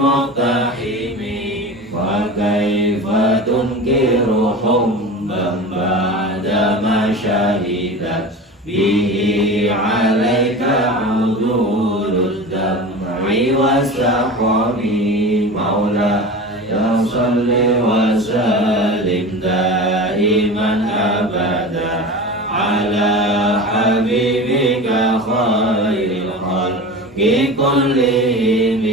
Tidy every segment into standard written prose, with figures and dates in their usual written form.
لمقتحم وكيف تنكر حبا بعدما شهدت به عليك عذول الدمع والسقم مولاي صل وسلم دائما أبدا على حبيبك خير الخلق كلهم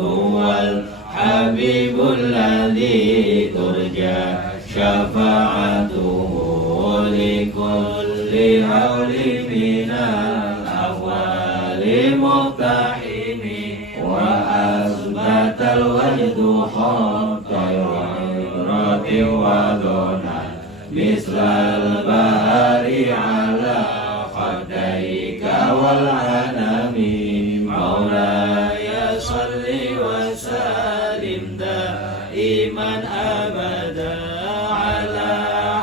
هو الحبيب الذي ترجى شفاعته لكل هول من الأهوال مقتحم وأثبت الوجد حق غيرة ودنا مثل البهار على خديك والعنم مولاي صل وسلم دائما أبدا على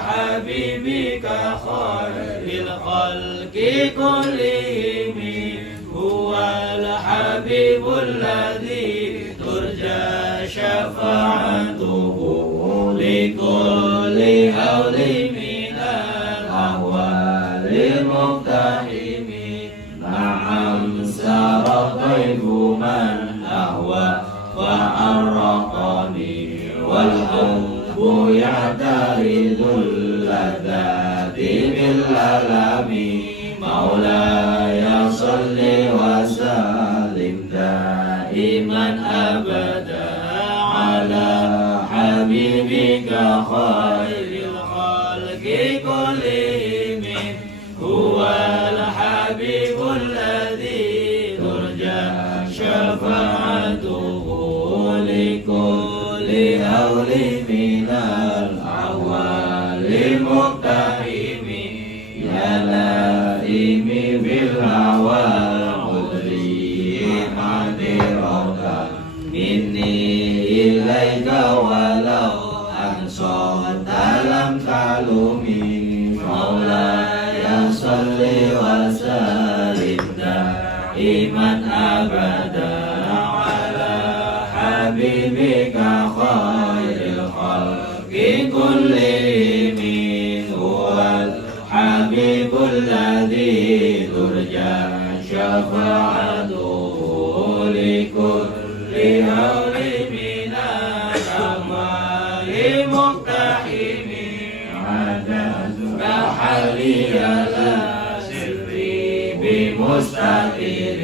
حبيبك خير الخلق كلهم هو الحبيب الذي ترجى شفاعته لكل هول من الأهوال مقتحم نعم سار الطيب من أهوى وأرقني والحب يعترض اللذات بالألم مولاي صل وسلم دائما أبدا على حبيبك خير الخلق كلهم هو الحبيب الذي ترجى شفاعته لكل هول من الأهوال مقتحم يا لائم بالهوى عذري معذرة مني إليك ولو أنصت لم تعلمي مولاي صل وسلم دائما أبدا على حبيبك خير الخلق كلهم هو الحبيب الذي ترجى شفاعته لكل هول من الأهوال مقتحم عدد محلي لا سري بمستقر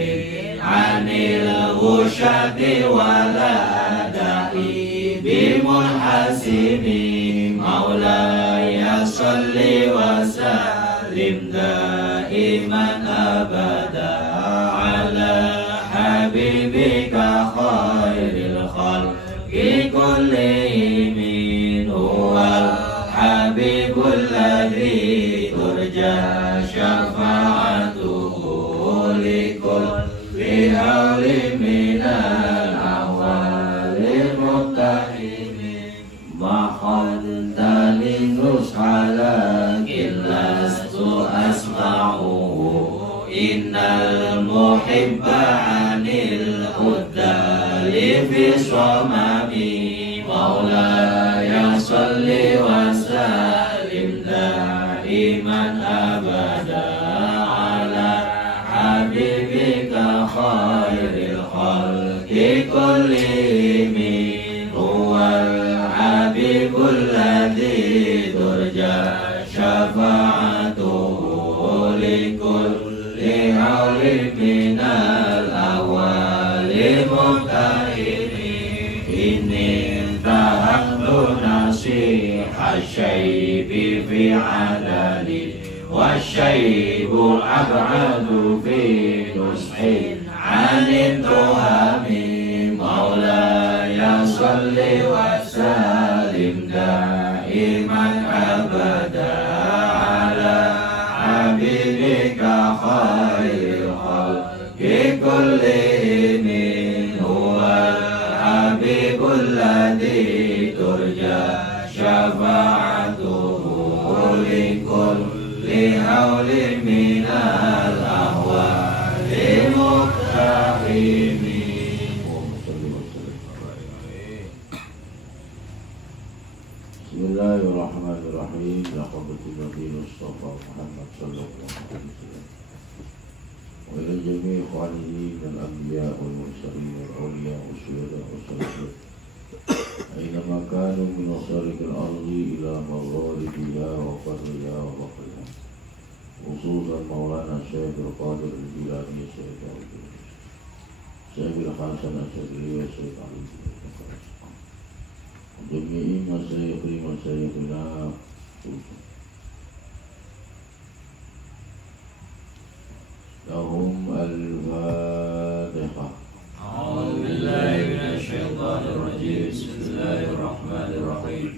عن الغشاة ولا دائي بمنحسب مولاي صل وسلم دائما أبدا على حبيبك خير الخلق كلهم هو الحبيب الذي ترجى شفاعته لكل هول من الأهوال مقتحم محلت للنصح لكن لست أسمعه إن المحب عن الخذال في صمم مولاي صل وسلم دائما أبدا على حبيبك خير الخلق كلهم هو الحبيب الذي ترجى شفاعته لكل هول من الأهوال مقتحم إني انتهكت نصيح الشيب في عدلي والشيب أبعد في نصح عن التهم مولاي صل وسلم دائما أبدا على حبيبك خير الخلق كلهم هو الحبيب الذي ترجى شفاعته لكل هول من الأهوال مقتحم المصطفى محمد صلى الله عليه وسلم وإلى جميع إخوانه من الأنبياء والمرسلين والأولياء والشهداء والصالحين أينما كانوا من مشارق الأرض إلى مغاربها وبرها وبحرها خصوصا مولانا الشيخ القادر الجيلاني الشيخ الشيخ الحسن الشاذلي والشيخ علي جميع مشايخنا لهم الفاتحة. أعوذ بالله من الشيطان الرجيم. بسم الله الرحمن الرحيم.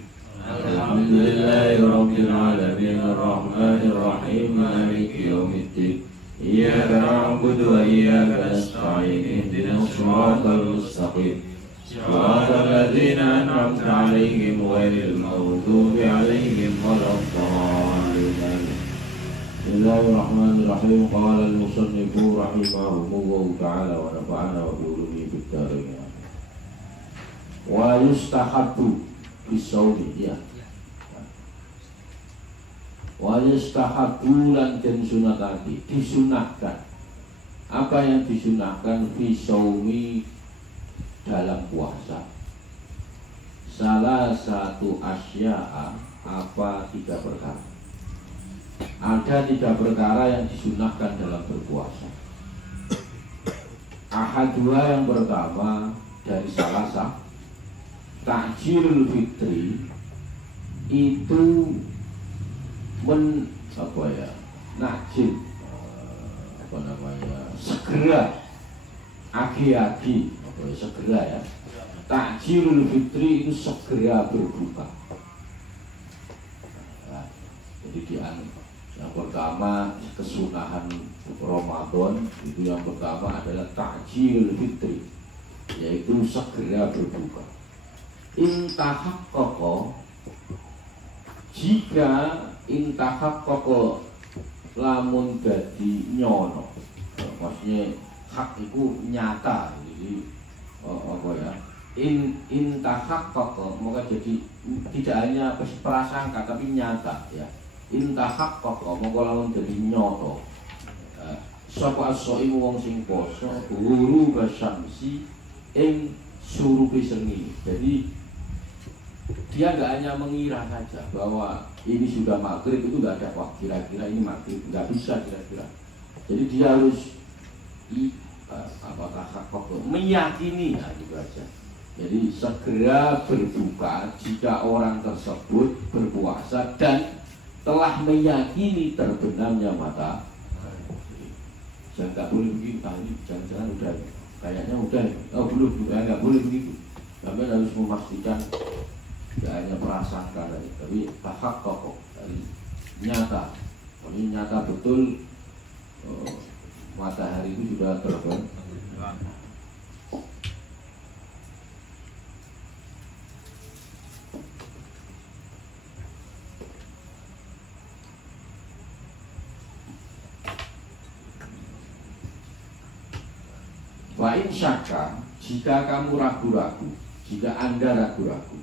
الحمد لله رب العالمين الرحمن الرحيم مالك يوم الدين إياك نعبد وإياك نستعين اهدنا الصراط المستقيم صراط الذين أنعمت عليهم غير المغضوب عليهم ولا الضالين. بسم الله الرحمن الرحيم. قال المصنف رحمه الله تعالى ونفعنا وبعلومه في الدارين. ويستحب بالصوم ya. Wayastahabu lan den sunatake, disunahkan. Apa yang disunahkan fi shaumi dalam puasa? Salah satu asya'a, apa 3 perkara. Ada 3 perkara yang disunahkan dalam berpuasa. Ahadua yang pertama dari salasa takjilul fitri itu nakjil segera agi-agi segera ya. Takjilul fitri itu segera berbuka. Nah, jadi yang pertama kesunahan Ramadan itu yang pertama adalah takjilul fitri, yaitu segera berbuka. Intahaqqaqa, jika intahaqqaqa lamun dadi nyono, maksudnya hak itu nyata, jadi intahaqqaqa maka jadi tidak hanya prasangka tapi nyata ya. Intahaqqaqa maka lamun dadi nyoto, sapa as-shaimu wong sing poso guru basyamsi ing surupi sengit. Jadi dia nggak hanya mengira saja bahwa ini sudah maghrib, itu nggak ada, wah kira-kira ini maghrib, nggak bisa kira-kira. Jadi dia harus meyakini, nah gitu aja. Jadi segera berbuka jika orang tersebut berpuasa dan telah meyakini terbenamnya mata. Jangan nggak boleh begitu, ini jangan-jangan udah, kayaknya udah, oh belum, nggak boleh begitu. Kami harus memastikan tidak hanya prasangka tadi, tapi tahaqqaq dari nyata. Ini nyata betul matahari itu sudah terbang. Wa in syakka, jika kamu ragu-ragu, jika Anda ragu-ragu,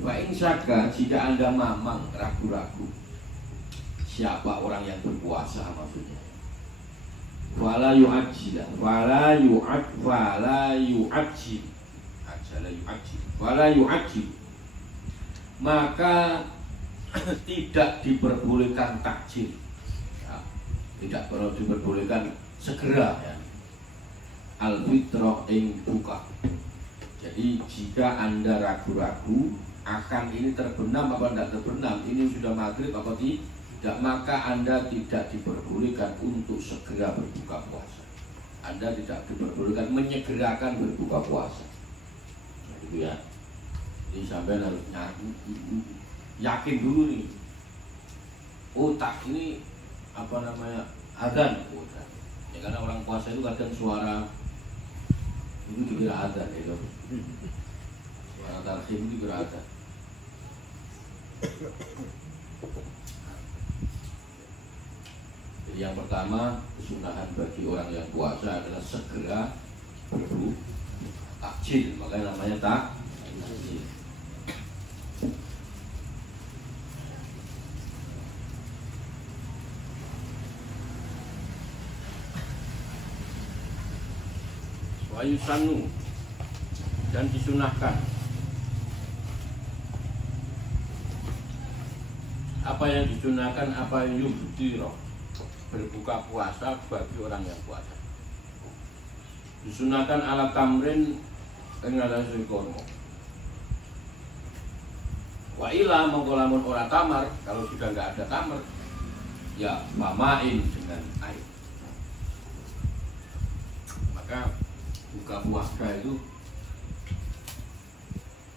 wa in syakka, jika Anda mamang ragu-ragu siapa orang yang berpuasa maksudnya, fala yu'ajjil, maka tidak diperbolehkan takjil ya, tidak perlu diperbolehkan segera ya. Al-fitrah ing buka. Jadi jika Anda ragu-ragu akan ini terbenam apa tidak terbenam, ini sudah maghrib apa tidak, maka Anda tidak diperbolehkan untuk segera berbuka puasa. Anda tidak diperbolehkan menyegerakan berbuka puasa. Gitu ya. Jadi sampai harus yakin dulu nih. Oh tak, ini apa namanya, adzan. Ya karena orang puasa itu kadang suara itu dikira adzan ya. Suara tarhim itu dikira adzan. Jadi Yang pertama, kesunahan bagi orang yang puasa adalah segera berbuka takjil, makanya namanya takjil. Wa yusannu, dan disunahkan apa yang disunahkan, apa yang yubdiro, berbuka puasa bagi orang yang puasa. Disunahkan ala tamrin dengan hasil kormo. Wa ila mengkolamun ora tamar, kalau sudah nggak ada tamar, ya mamain dengan air. Maka buka puasa itu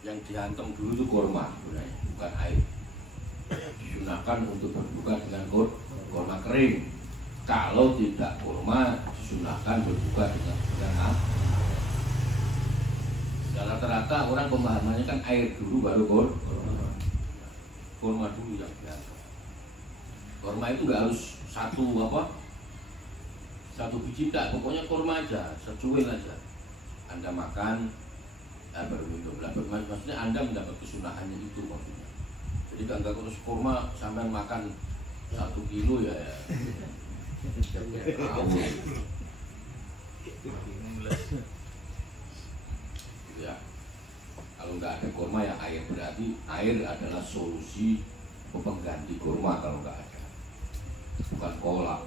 yang dihantam dulu itu korma, bukan air. Disunahkan untuk berbuka dengan korma kering. Kalau tidak korma, disunahkan berbuka dengan air. Ya, rata-rata orang pemahamannya kan air dulu baru korma dulu yang dihantam. Korma itu nggak harus satu biji, tak, pokoknya korma aja, secuil aja. Anda makan, berminum, maksudnya Anda mendapat kesunahannya itu maksudnya. Jadi kan nggak terus kurma sampai makan 1 kilo ya. Ya, kalau nggak ada kurma ya air, berarti air adalah solusi pengganti kurma kalau nggak ada. Bukan cola.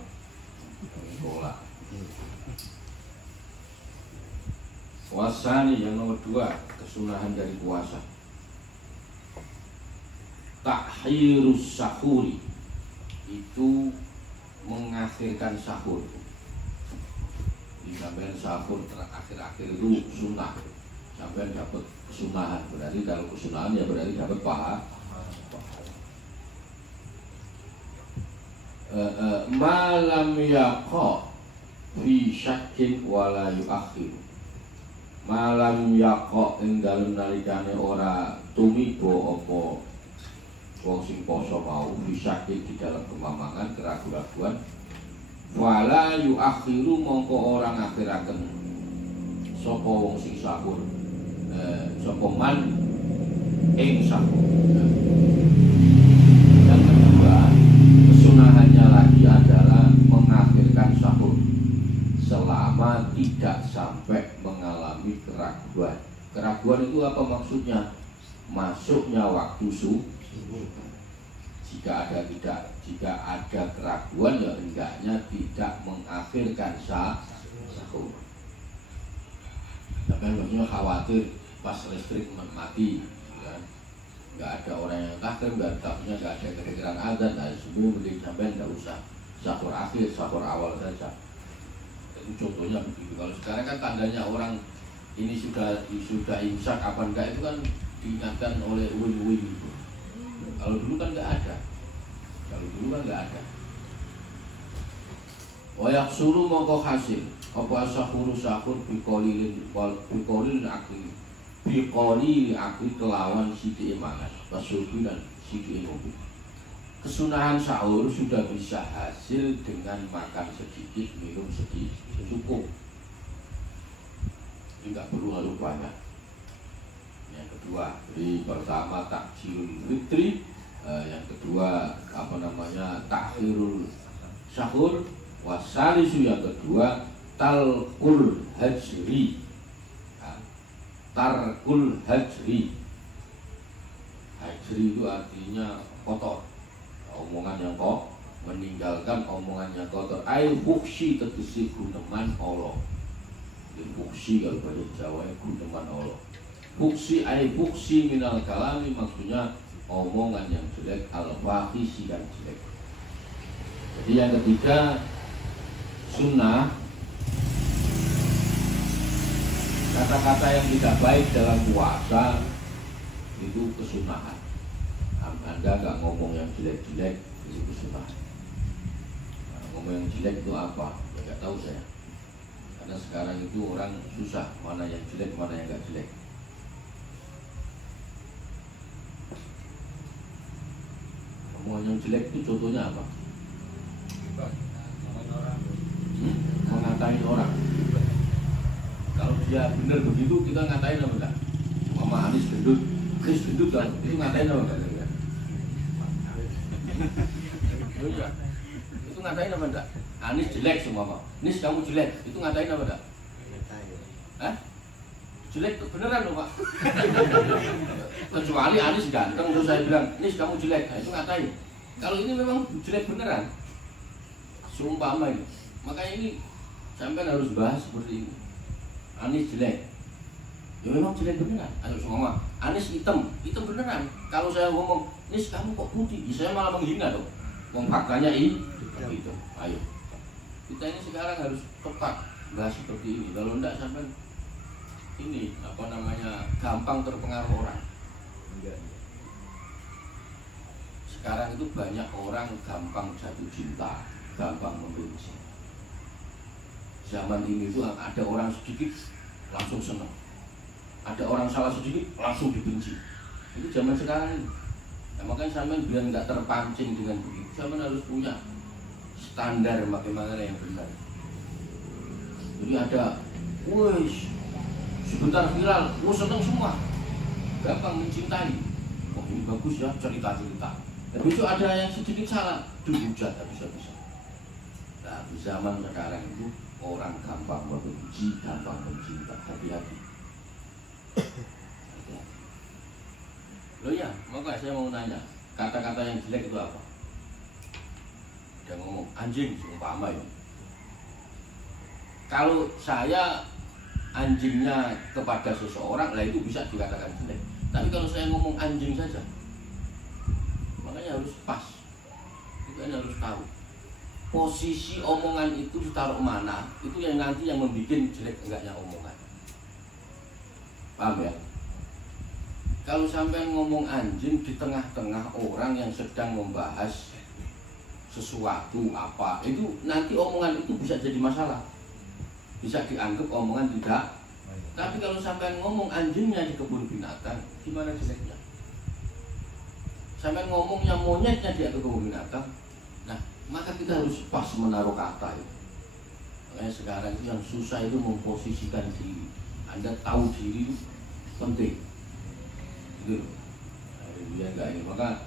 Puasani yang nomor 2, kesunahan dari puasa. Takhirus sahuri, itu mengakhirkan sahur. Sampai sahur terakhir-akhir itu sunnah. Sampai dapat kesunahan. Berarti kalau kesunahan ya berarti dapat pahala. Malam yaqa fi syakkin wala yuakhir. Malam yaqa ing dalem nalikane ora tumibo apa wong sing poso mau fi syakkin di dalam kemamangan, keraguan, wala yuakhiru mongko ora ngakhiraken sapa wong sing sahur, sapa man ing sahur. Yang kedua, kesunahannya lagi adalah mengakhirkan sahur selama tidak sampai mengalami keraguan. Keraguan itu apa maksudnya? Masuknya waktu subuh. Jika ada keraguan ya hendaknya tidak mengakhirkan sahur. Tapi maksudnya khawatir pas listrik mati, kan? Nggak ada orang yang takdir, nggak ada kedengaran azan, nah sebelum mending sampai nggak usah sahur akhir, sahur awal saja. Itu contohnya begitu. Kalau sekarang kan tandanya orang ini sudah imsak apa enggak itu kan diingatkan oleh win-win itu. Kalau dulu kan nggak ada. Wayak suruh mongko hasil apa sahur biqolil akli kelawan sithik mangan wasubi dan sithik ngopi. Kesunahan sahur sudah bisa hasil dengan makan sedikit, minum sedikit, cukup. Tidak perlu lalu banyak. Yang kedua, pertama takjilul fitri, yang kedua takhirul sahur, wasalisu yang kedua tarkul hajri. Hajri itu artinya kotor, omongan yang meninggalkan omongan yang kotor. Ai fuksi tegesi guneman Allah. Fuksi kalau bahasa Jawa guneman Allah. Fuksi ai fuksi minal kalami, maksudnya omongan yang jelek, al-fahisi yang jelek. Jadi yang ketiga, sunnah, kata-kata yang tidak baik dalam puasa itu kesunahan. Anda nggak ngomong yang jelek-jelek, itu kesunahan. Nah, ngomong yang jelek itu apa? Ya, nggak tahu saya. Karena sekarang itu orang susah mana yang jelek, mana yang nggak jelek. Ngomong yang jelek itu contohnya apa? dia benar begitu kita ngatain apa enggak? Mama Anies gendut kan, itu ngatain apa enggak? Iya. Itu ngatain apa enggak? Anies jelek semua Pak. Anies kamu jelek, itu ngatain apa enggak? Hah? Jelek beneran loh Pak. Kecuali Anies ganteng terus saya bilang, Anies kamu jelek, nah, itu ngatain. Kalau ini memang jelek beneran, seumpama ini. Makanya ini sampai harus bahas seperti ini. Anies jelek, ya memang jelek beneran. Ayo semua, Anies hitam beneran. Kalau saya ngomong, Anies kamu kok putih, ya, saya malah menghina dong. Faktanya itu. Ayo, kita ini sekarang harus tepat bahas seperti ini. Kalau enggak sampai ini apa namanya gampang terpengaruh orang. Sekarang itu banyak orang gampang jatuh cinta, gampang membenci. Zaman ini itu ada orang sedikit langsung senang, ada orang salah sedikit langsung dibenci. Itu zaman sekarang ini. Nah, makanya sampean biar nggak terpancing dengan begitu, sampean harus punya standar bagaimana yang benar. Jadi ada, wih, sebentar viral, seneng semua, gampang mencintai. Oh ini bagus ya cerita-cerita. Tapi itu ada yang sedikit salah, dihujat bisa-bisa. Nah di zaman sekarang itu orang gampang membenci, gampang mencinta. Hati-hati. Loh ya, maka saya mau nanya, kata-kata yang jelek itu apa? Dia ngomong anjing, seumpama ya. Kalau saya anjingnya kepada seseorang, lah itu bisa dikatakan jelek. Tapi kalau saya ngomong anjing saja, makanya harus pas. Kita harus tahu posisi omongan itu ditaruh mana, itu yang nanti yang membuat jelek enggaknya omongan. Paham ya? Kalau sampai ngomong anjing di tengah-tengah orang yang sedang membahas sesuatu apa, itu nanti omongan itu bisa jadi masalah, bisa dianggap omongan tidak. Tapi kalau sampai ngomong anjingnya di kebun binatang, gimana jeleknya? Sampai ngomongnya monyetnya di kebun binatang, nah maka kita harus pas menaruh kata itu. Makanya sekarang itu yang susah itu memposisikan diri. Anda tahu diri itu penting. Gitu. Dia enggak ini. Maka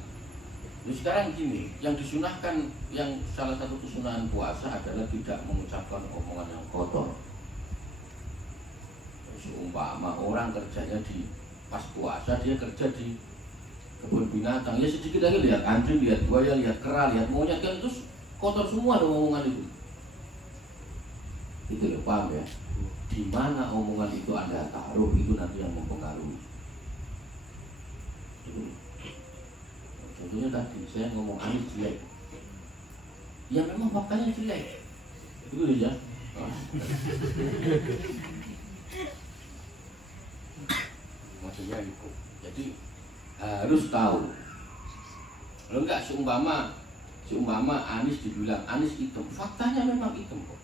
sekarang gini, yang disunahkan, yang salah satu kesunahan puasa adalah tidak mengucapkan omongan yang kotor. Seumpama orang kerjanya di pas puasa, dia kerja di kebun binatang, ya sedikit lagi lihat anjing, lihat buaya, lihat kera, lihat monyet, kan itu kotor semua dong omongan itu. Itu ya, paham ya? Di mana omongan itu Anda taruh, itu nanti yang mempengaruhi. Contohnya tadi saya ngomong Anies jelek, ya memang faktanya jelek, itu ya. Maksudnya itu, jadi harus tahu. Kalau enggak seumpama Anies dibilang Anies hitam, faktanya memang hitam kok.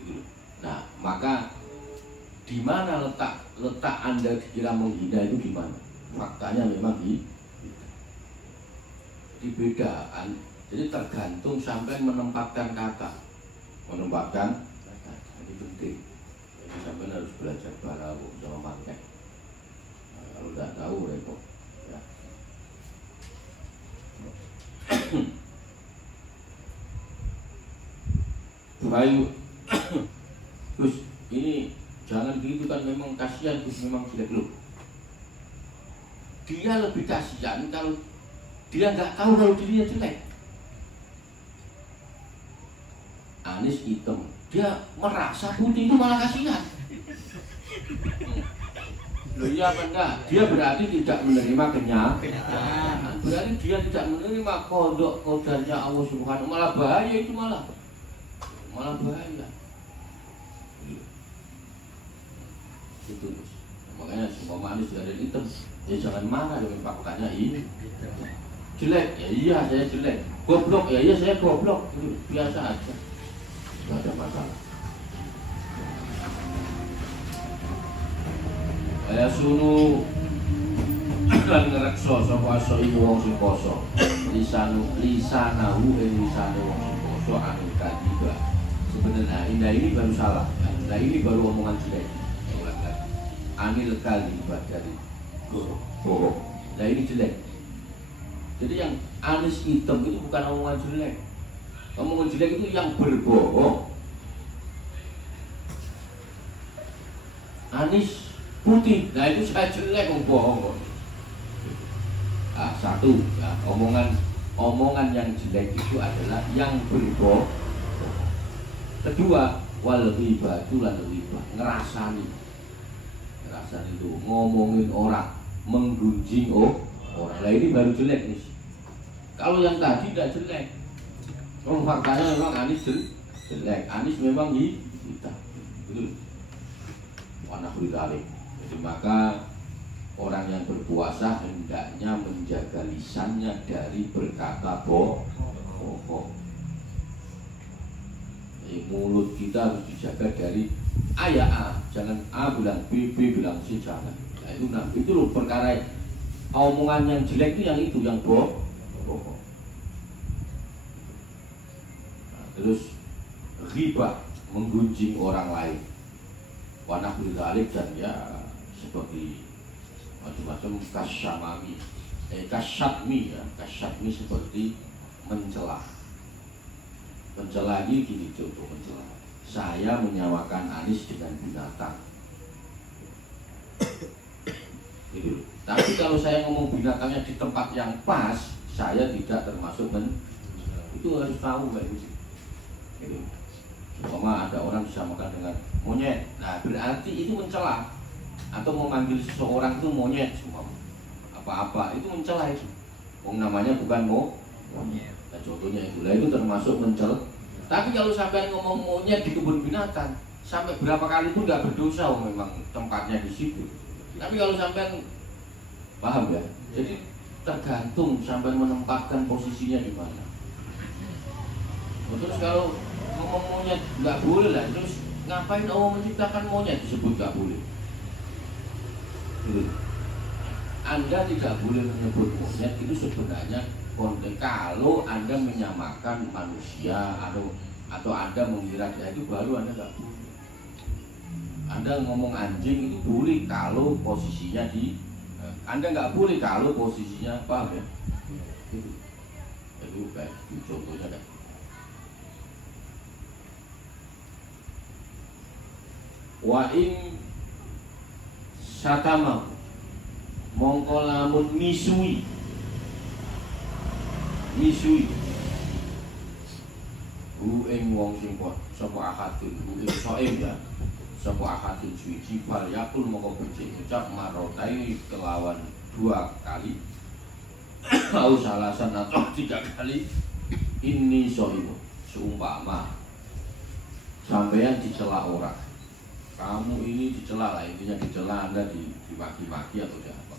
Gitu. Nah maka di mana letak Anda dikira menghina itu di mana? Faktanya memang dibedaan. Jadi tergantung sampai menempatkan kata. Ini penting. Jadi sampai harus belajar balaghah sama mantek. Nah, kalau tidak tahu repot. Ya. Bayu. Terus ini jangan gitu kan, memang kasihan, terus memang jelek loh. Dia lebih kasihan kalau dia nggak tahu kalau dirinya jelek. Anies hitam, dia merasa putih, itu malah kasihan. Loh iya apa enggak? Dia berarti tidak menerima kenyataan. Berarti dia tidak menerima kodok kodarnya Allah Subhanahu, malah bahaya itu, malah bahaya. Itu makanya semua manis ada hitam, ya jangan marah dengan faktanya ini jelek, ya iya saya jelek, goblok, ya iya saya goblok, itu biasa aja, nggak ada masalah. Kayak sunu lan ngerekso sapa iku wong sing poso, lisanahu lisane wong sing poso anu kadiba bener. Nah ini baru salah. Nah ini baru omongan jelek. Anil kali dari bohong. Nah ini jelek. Jadi yang anis hitam itu bukan omongan jelek. Omongan jelek itu yang berbohong. Anis putih, nah itu saya jelek bohong kok. Nah, satu, ya, omongan yang jelek itu adalah yang berbohong. Kedua, wal ghibatu lan ghibah, ngerasani itu ngomongin orang, menggunjing orang. Nah ini baru jelek nih. Kalau yang tadi tidak jelek. Kalau faktanya memang Anis jelek, Anis memang hitam. Betul. Warna kulit alim. Jadi maka orang yang berpuasa hendaknya menjaga lisannya dari berkata bohong. Mulut kita harus dijaga dari A ya A, jangan A bilang B, B bilang C, jangan. Nah itu loh perkara omongan yang jelek itu yang bohong. Nah, terus ghibah, menggunjing orang lain. Warna kulit alik dan ya seperti macam-macam kasyatmi ya, kasyatmi seperti mencela. Mencela ini gini contoh mencela. Saya menyamakan Anis dengan binatang. Gitu. Tapi kalau saya ngomong binatangnya di tempat yang pas, saya tidak termasuk itu harus tahu kayak gitu. Gitu. Umpama ada orang disamakan dengan monyet, nah berarti itu mencela. Atau memanggil seseorang itu monyet, apa-apa itu mencela itu. Namanya bukan monyet. Nah, contohnya itulah itu termasuk mencela. Tapi kalau sampai ngomong monyet di kebun binatang, sampai berapa kali pun nggak berdosa, memang tempatnya di situ. Tapi kalau sampai paham ya, jadi tergantung sampai menempatkan posisinya di mana. Terus kalau ngomong monyet nggak boleh lah, terus ngapain Allah menciptakan monyet disebut nggak boleh? Anda tidak boleh menyebut monyet itu sebenarnya kalau Anda menyamakan manusia atau Anda mengira dia itu baru Anda nggak boleh. Anda ngomong anjing itu boleh kalau posisinya Anda nggak boleh kalau posisinya paham ya? Itu kayak contohnya kan. Wa in satama mongko lamun misui ing wong sing pot sapa akadun ing soem ya sapa akadun suci fal yakul mongko becik ucap marotai kelawan 2 kali au salasan atau 3 kali ini soimu seumpama sampeyan dicela orang, kamu ini dicela lah, intinya dicela, Anda dimaki-maki atau apa,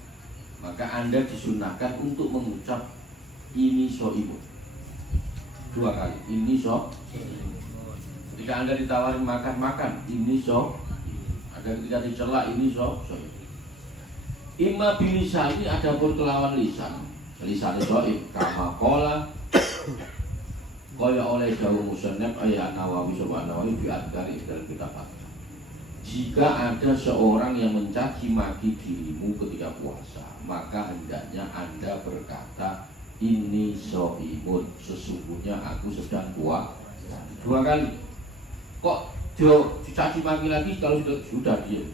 maka Anda disunahkan untuk mengucap ini soimu 2 kali, ini so. Ketika Anda ditawarin makan ini so. Ada ketika dicela ini so. Imma bilisani adapun kelawan lisan soim kama kola kaya oleh dawuh musannaf ayat Nawawi subhanahu biadkari dalam kitab. Jika ada seorang yang mencaci maki dirimu ketika puasa, maka hendaknya Anda berkata ini soimun, sesungguhnya aku sedang puasa. 2 kali. Kok dicaci maki lagi kalau sudah diam?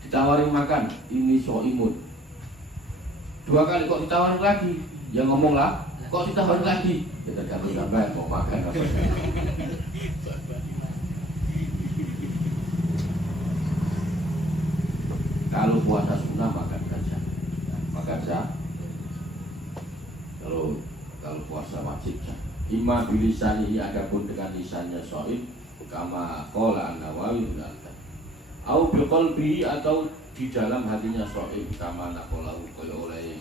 Ditawarin makan, ini soimun. 2 kali kok ditawarin lagi, ya ngomong lah. Kok ditawarin lagi? Ya tergantung sampai mau makan apa. Kalau puasa sunnah makan saja. Kalau puasa wajib saja. Imma bilisani adapun dengan lisannya soib kama qala An-Nawawi berkata. Au biqalbihi atau di dalam hatinya soib kama naqalahu kaya oleh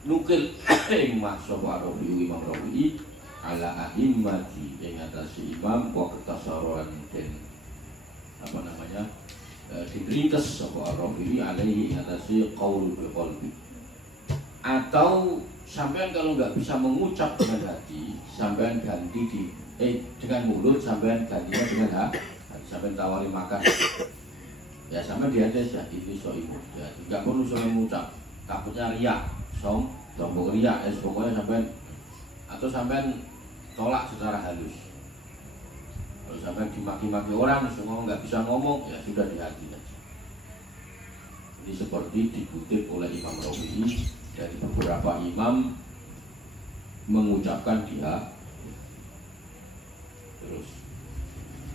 nukil ing maksaba Rabi Imam Rabi ala a'immati ing atase imam wa ketasaran den diringkas sapa Rabi alaihi atase qaul bil qalbi. Atau sampean kalau nggak bisa mengucap dengan hati, sampean ganti dengan mulut sampean gantinya dengan hati. Sampean tawari makan. Ya sampean diates ya ini soimu. Ya tidak perlu sampean mengucap. Takutnya riak, tombol riak. Pokoknya sampean atau sampean tolak secara halus. Kalau sampean dimaki-maki orang, semua nggak bisa ngomong, ya sudah di hati aja. Ini seperti dikutip oleh Imam Rawi'i dari beberapa imam mengucapkan dia. Terus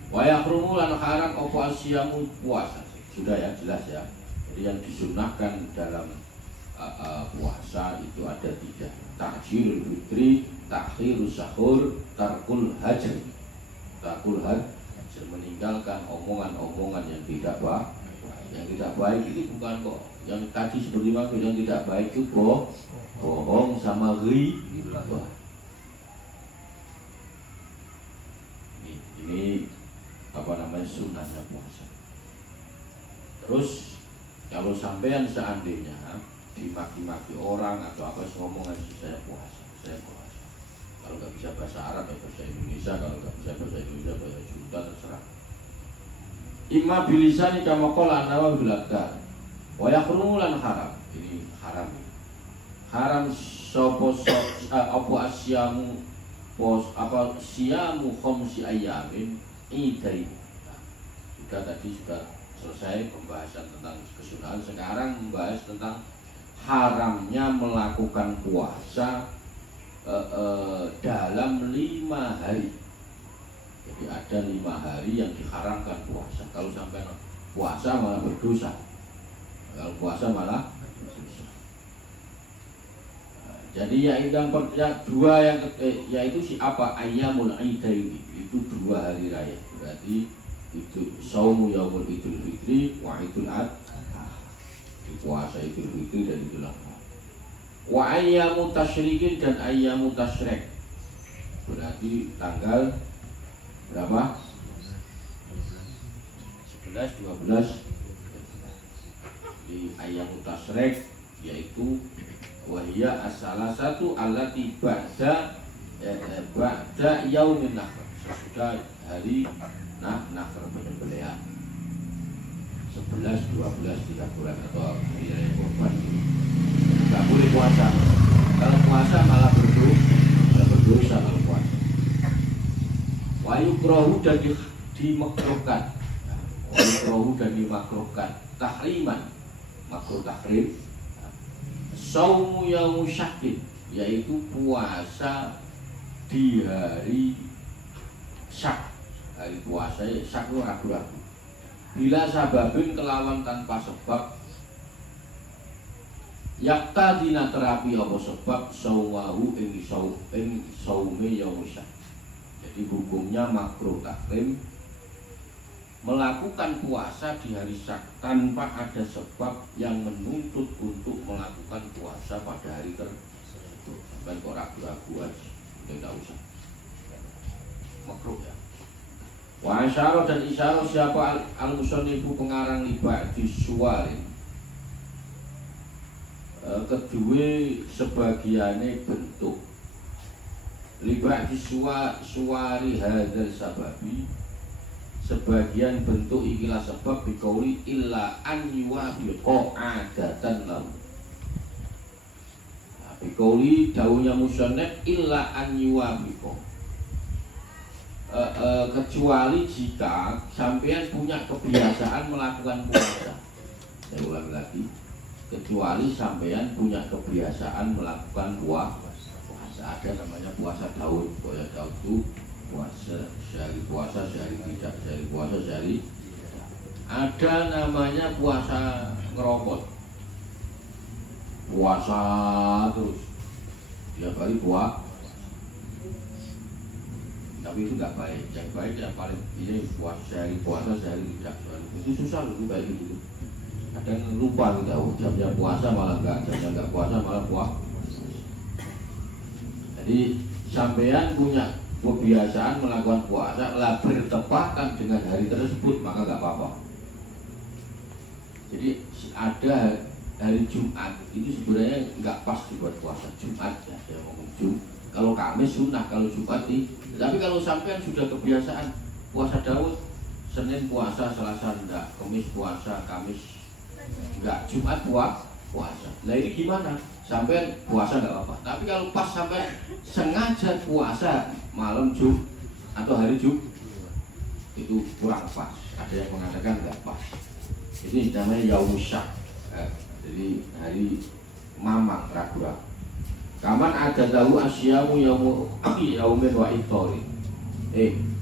wa yahrumu lan haram apa asyamu puasa. Sudah ya, jelas ya. Jadi yang disunahkan dalam puasa itu ada 3. Ta'jilul fitri, takhirus sahur, tarkul hajr. Tarkul hajr meninggalkan omongan-omongan yang tidak baik. Yang tidak baik ini bukan kok yang tadi seperti itu, yang tidak baik itu bohong sama ghibah. Ini apa namanya sunnahnya puasa. Terus kalau sampean seandainya dimaki-maki orang atau apa ngomongan saya puasa. Kalau nggak bisa bahasa Arab ya bahasa Indonesia, kalau nggak bisa bahasa Indonesia bahasa Sunda terserah. Imma bilisani kama qala Nawawi bil Adkar. Wa yahrumu lan haram. Ini haram. Haram sapa apa asyamu pos apa siyamu khamsi ayamin idai. Jika tadi sudah selesai pembahasan tentang kesunahan, sekarang membahas tentang haramnya melakukan puasa dalam 5 hari. Jadi ada 5 hari yang diharamkan puasa. Kalau sampai puasa malah berdosa. Kalau puasa malah berdosa. Jadi yang dua yang yaitu si apa ayyamul idaini itu 2 hari raya. Berarti itu saumu yaumul idul fitri wa idul adha. Puasa idul fitri dan idul adha. Wa ayyamu tasyrikin dan ayyamu tasyrik. Berarti tanggal berapa? 11, 12 di ayyamu tasyrik, yaitu wahia asalah satu allati ba'da yaumin nahr, sesudah hari nahr penyembelihan 11, 12, 13 atau hari raya kurban. Nggak boleh puasa. Kalau puasa malah berdosa kalau puasa. Wa yukrahu dan dimakruhkan. Wa yukrahu dan dimakruhkan. Tahriman, makruh tahrim. Saumu yaumu syakkin, yaitu puasa di hari syak. Hari puasa syak itu ragu-ragu. Bila sababin kelawan tanpa sebab, yakta dina terapi apa sebab saumahu ing saume yaumusyak. Jadi hukumnya makruh tahrim melakukan puasa di hari syak tanpa ada sebab yang menuntut untuk melakukan puasa pada hari tersebut. Sampai kok ragu-ragu aja, tidak usah. Makruh ya. Wa asyara dan isyara siapa al-musannifu pengarang liba di suwarin. Kedua sebagiannya bentuk liba di suwari hadal sababi, sebagian bentuk ikilah sebab bikauli illa an yuwabiqo adatan lahu. Bikauli dawuhnya musannaf illa an yuwabiqo, kecuali jika sampean punya kebiasaan melakukan puasa. Saya ulang lagi, kecuali sampean punya kebiasaan melakukan puasa. Ada namanya puasa Daud. Puasa Daud itu puasa sehari tidak, sehari puasa sehari. Ada namanya puasa ngerokok, puasa terus tiap hari puasa. Tapi itu nggak baik. Yang baik yang paling ini puasa sehari tidak. Itu susah loh kayak gitu. Kadang lupa kita, jamnya puasa malah enggak, jamnya enggak puasa malah puasa. Jadi sampean punya kebiasaan melakukan puasa lah bertepatan dengan hari tersebut, maka enggak apa-apa. Jadi ada hari Jumat itu sebenarnya enggak pas dibuat puasa. Jumat ya, saya ngomong Kalau Kamis sunnah, kalau Jumat tapi kalau sampean sudah kebiasaan puasa Daud, Senin puasa, Selasa enggak, Kamis puasa, Kamis enggak, Jumat puasa. Nah ini gimana? Sampean puasa enggak apa-apa. Tapi kalau pas sampai sengaja puasa malam Jumat atau hari Jumat, itu kurang pas. Ada yang mengatakan enggak pas. Itu namanya yaumusyak. Jadi hari mamang, ragu-ragu. Kaman ada tahu asyamu yaumin wa iftori.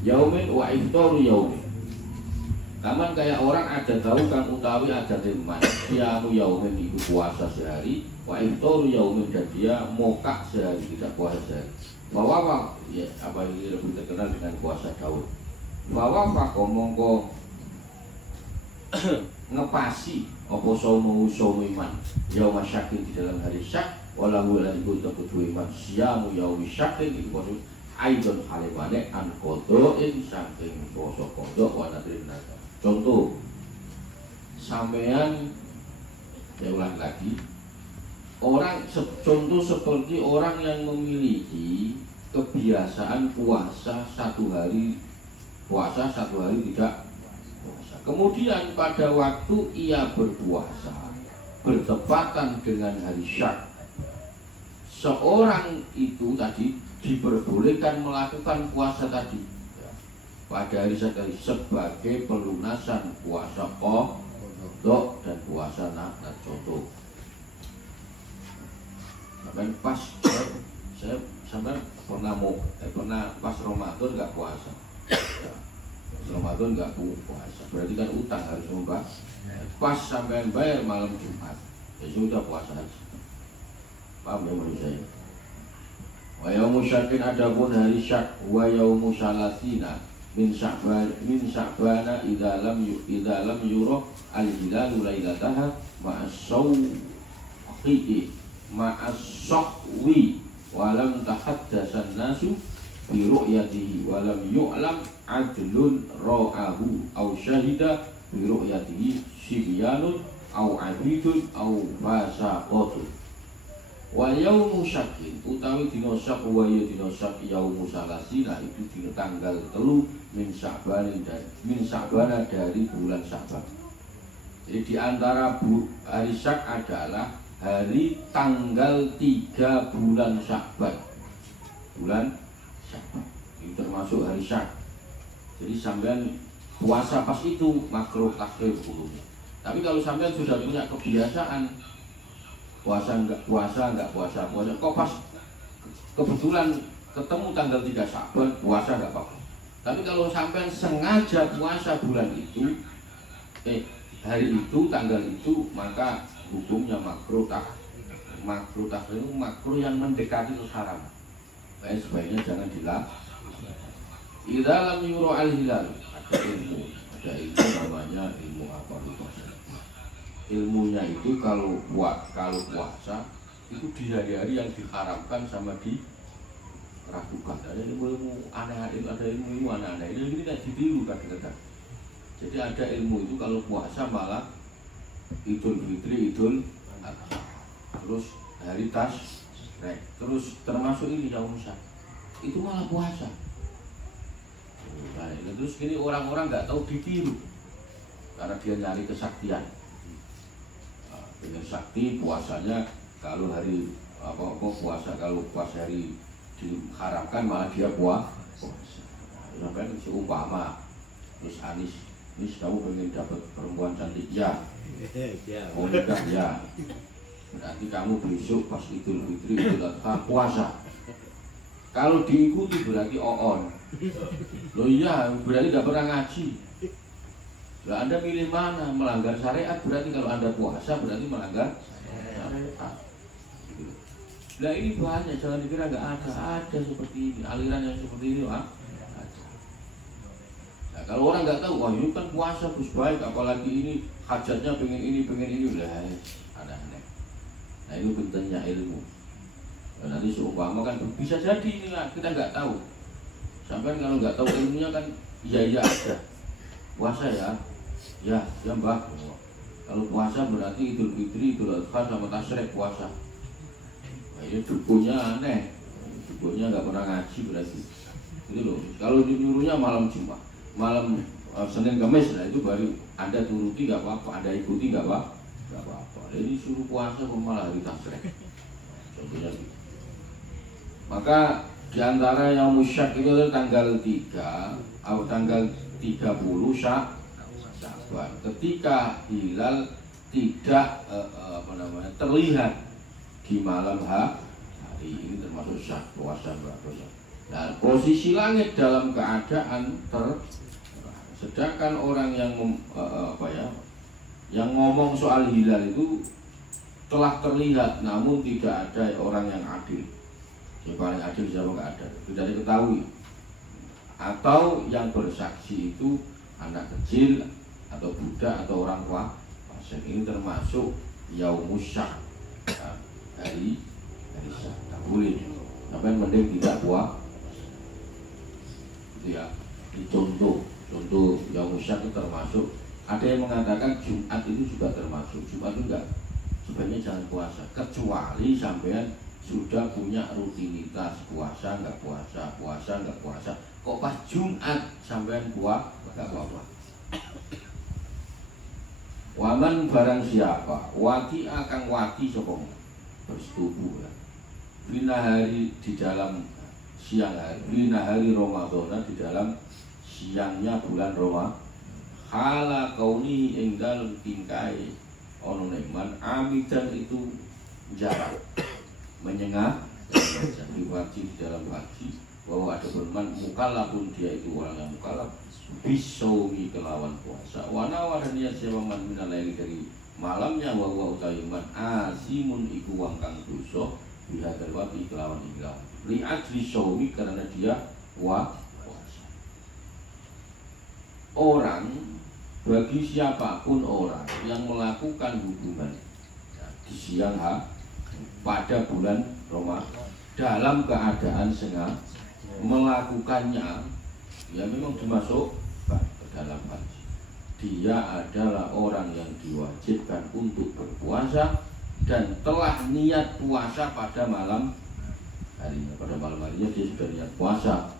Yaumin wa iftoru yaumin. Kaman kayak orang ada tahu kang utawi ada teman. Syamu yaumin itu puasa sehari, wa iftoru yaumin dan dia mokak sehari, tidak puasa sehari. Bahwa ya apa ini lebih terkenal dengan puasa Daud. Bahwa mongko ngepasi apa saumu iman yaum syakin di dalam hari syak walau lan iku kudu iman siyamu yaum syakin iku maksud aidon halimane an qada'in saking poso qada wa nadrin. Contoh sampean saya ulang lagi, orang contoh seperti orang yang memiliki kebiasaan puasa satu hari tidak. Kemudian pada waktu ia berpuasa bertepatan dengan hari syak, seorang itu tadi diperbolehkan melakukan puasa tadi pada hari syak sebagai pelunasan puasa qadha dan puasa nahdlatul contoh. Sampai pas saya sampai pernah pas Ramadan nggak puasa. Ramadan nggak puasa, berarti kan utang harus membayar. Pas sampai bayar malam Jumat, ya sudah puasa aja. Paham ya menurut saya? Wa yaumu syakin adapun hari syak, wa yaumu syalatina min sya'bana idza lam yura al-hilalu lailataha ma'as-sahwi wa lam tahaddatsan nasu bi ru'yatihi wa lam yu'lam adlun ra'ahu au syahida bi ru'yatihi sibyanun au abidun au fasaqatun. Wa yaumu syakin utawi dina syak wa ya dina syak yaumu salasina itu dina tanggal 3 min Sya'ban dari bulan Sya'ban. Jadi di antara hari syak adalah hari tanggal 3 bulan Sya'ban. Bulan Sya'ban itu termasuk hari syak. Jadi sampean puasa pas itu makruh takhir hukumnya. Tapi kalau sampean sudah punya kebiasaan puasa kok pas kebetulan ketemu tanggal 3 Sya'ban puasa enggak apa-apa. Tapi kalau sampean sengaja puasa bulan itu hari itu tanggal itu maka hukumnya makruh takhir, makruh yang mendekati haram. Sebaiknya jangan dilakukan. Idza lam yura al-hilal, ada ilmu namanya ilmu apa itu? Ilmunya itu kalau puasa itu di hari-hari yang diharamkan sama diragukan. Ada ilmu aneh-aneh, ada ilmu aneh-aneh. Ini kan ditiru kadang-kadang. Jadi ada ilmu itu kalau puasa malah Idul Fitri, Idul Adha, terus hari Tasyrik, terus termasuk ini yaum syak, itu malah puasa. Nah, terus ini orang-orang nggak tahu ditiru karena dia nyari kesaktian. Nah, dengan sakti puasanya kalau hari puasa kalau pas hari diharamkan malah dia puasa. Sampai seumpama Miss Anis, Miss kamu pengen dapat perempuan cantik ya, mau nikah ya, berarti kamu besok pas Idul Fitri Idul Adha puasa. Kalau diikuti berarti on. Loh iya, berarti tidak pernah ngaji. Lah Anda milih mana? Melanggar syariat berarti kalau Anda puasa berarti melanggar syariat. Nah ini banyak, jangan dikira nggak ada seperti ini, aliran yang seperti ini ada. Nah kalau orang nggak tahu, wah ini kan puasa terus baik, apalagi ini hajatnya pengen ini, lah aneh-aneh. Nah itu pentingnya ilmu. Nah, nanti seumpama kan bisa jadi ini lah, kita nggak tahu. Sampai kalau nggak tahu ilmunya kan iya aja. Puasa ya mbak. Kalau puasa berarti Idul Fitri, Idul Adha sama Tasyrik puasa. Nah, ini dukunya aneh. Sebutnya nggak pernah ngaji berarti. Itu loh. Kalau nyuruhnya malam Jumat, malam Senin Kamis, nah itu baru Anda turuti nggak apa-apa, Anda ikuti nggak apa-apa. Jadi suruh puasa kok malah hari tasrek. Contohnya gitu. Maka diantara yang musyak itu adalah tanggal 3 atau tanggal 30 Sya'ban. Ketika hilal tidak terlihat di malam hari ini termasuk syak puasa berapa. Nah, posisi langit dalam keadaan sedangkan orang yang yang ngomong soal hilal itu telah terlihat, namun tidak ada orang yang adil. Yang paling adil siapa? Nggak ada, tidak diketahui. Atau yang bersaksi itu anak kecil atau budak atau orang tua. Ini termasuk yaumus syak, hari syak. Tak boleh. Sampai mending tidak puasa. Itu ya. Ini contoh yaumus syak itu termasuk. Ada yang mengatakan Jumat itu juga termasuk. Jumat itu enggak, sebenarnya jangan puasa, kecuali sampean sudah punya rutinitas puasa nggak puasa. Kok pas Jumat sampean puasa nggak apa-apa. Waman barang siapa wati akan wati sokong bersetubuh ya. Bina hari di dalam siang hari, bina hari Ramadan di dalam siangnya bulan Ramadan. Hala kauni ing dalem tingkai ono neman amidan itu jarak menyengah jadi wajib di dalam haji bahwa ada berman mukallafun dia itu orang yang mukallaf bisaumi kelawan puasa wana dan niat sewaman minalaili dari malamnya bahwa utaiman asimun iku wang kang dosa bihadal wabi kelawan ikhlas li ajli saumi karena dia puasa. Orang bagi siapapun orang yang melakukan hubungan di siang hari pada bulan Ramadan dalam keadaan sengaja melakukannya, ya memang dimasukkan ke dalam haji. Dia adalah orang yang diwajibkan untuk berpuasa dan telah niat puasa pada malam harinya. Pada malam harinya dia sudah niat puasa.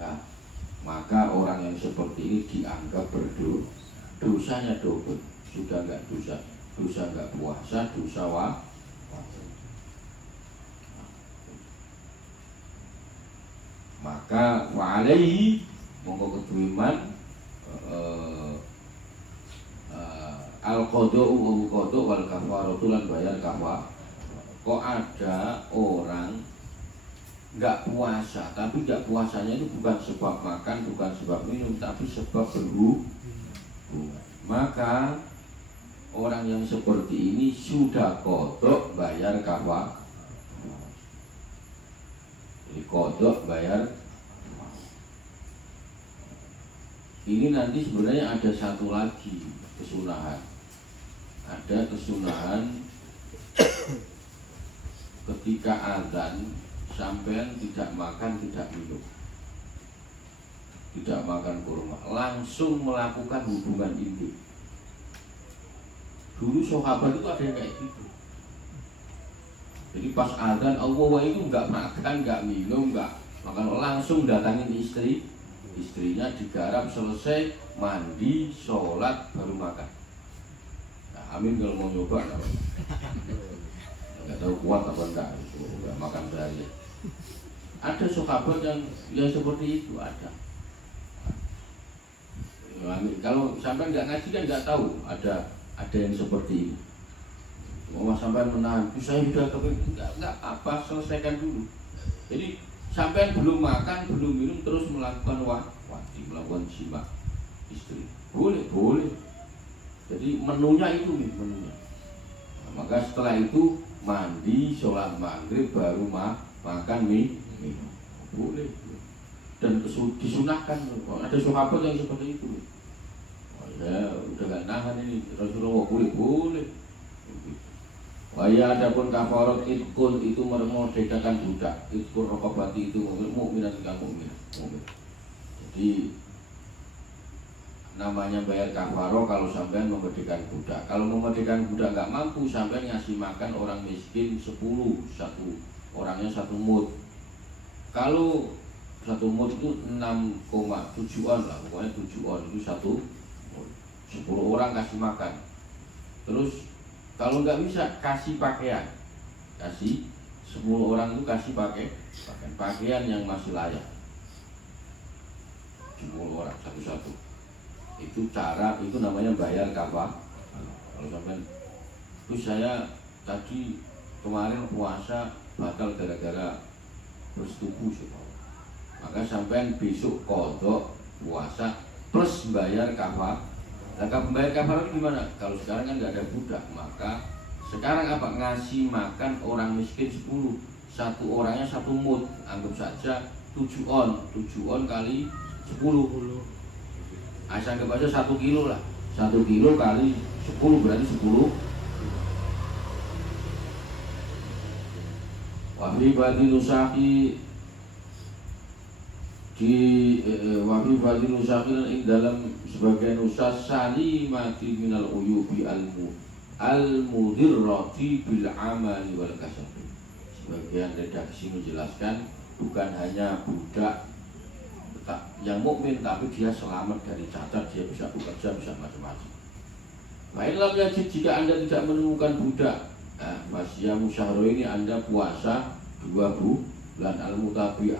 Nah, maka orang yang seperti ini dianggap berdosa. Dosanya double. Sudah enggak dosa enggak puasa, dosa maka wa'alaihi monggo keduiman al-qada'u wa qada' wal kafaratu lan bayar kafar. Kok ada orang enggak puasa, tapi enggak puasanya itu bukan sebab makan, bukan sebab minum, tapi sebab berhubungan. Maka orang yang seperti ini sudah kodok bayar kafar. Jadi kodok bayar. Ini nanti sebenarnya ada satu lagi kesunahan. Ada kesunahan ketika azan sampean tidak makan, tidak minum, tidak makan kurma, langsung melakukan hubungan intim. Dulu sahabat itu ada yang kayak gitu. Jadi pas azan Allah itu nggak makan, nggak minum, nggak makan, langsung datangin istrinya digarap selesai mandi, sholat baru makan. Nah, Amin kalau mau nyoba nggak tahu kuat apa enggak, nggak makan sehari. Ada sahabat yang seperti itu ada. Amin. Kalau sampai nggak ngaji kan nggak tahu ada yang seperti ini. Mau sampai menahan, saya sudah nggak apa, selesaikan dulu. Jadi sampai belum makan, belum minum, terus melakukan wajib, melakukan jima istri. Boleh. Jadi menunya itu nih menunya. Nah, maka setelah itu mandi, sholat maghrib, baru makan minum. Boleh. Dan disunahkan. Ada sahabat yang seperti itu. Ya udah gak nahan ini, Rasulullah boleh. Waya adapun kafarat itkun itu memerdekakan budak. Itkun rokobati itu mukminat dengan mukmin. Jadi namanya bayar kafaroh kalau sampean memerdekakan budak. Kalau memerdekakan budak nggak mampu, sampean ngasih makan orang miskin 10, orangnya 1 mud. Kalau satu mut itu 6,7 on lah, pokoknya 7 on itu satu mut. 10 orang kasih makan. Terus kalau nggak bisa kasih pakaian, kasih 10 orang itu kasih pakaian yang masih layak. 10 orang satu-satu. Itu cara, itu namanya bayar kafar. Kalau sampai itu saya tadi kemarin puasa batal gara-gara bersetubuh, maka sampean besok kodok puasa plus bayar kafar. Nah, bayar kafar itu gimana? Kalau sekarang kan nggak ada budak, maka sekarang apa? Ngasih makan orang miskin 10, satu orangnya 1 mut, anggap saja 7 on kali 10. Asal anggap aja 1 kilo lah, 1 kilo kali 10 berarti 10. Wafi Fadil Usaki di Wafi Fadil Usaki dalam sebagian usas salimati minal uyubi al-mudirrati bil amali wal kasabi. Sebagian redaksi menjelaskan bukan hanya budak yang mukmin, tapi dia selamat dari cacat, dia bisa bekerja, bisa macam-macam. Baiklah yajid, jika Anda tidak menemukan budak, masya musyahro ini Anda puasa 2 bulan al-mutatabi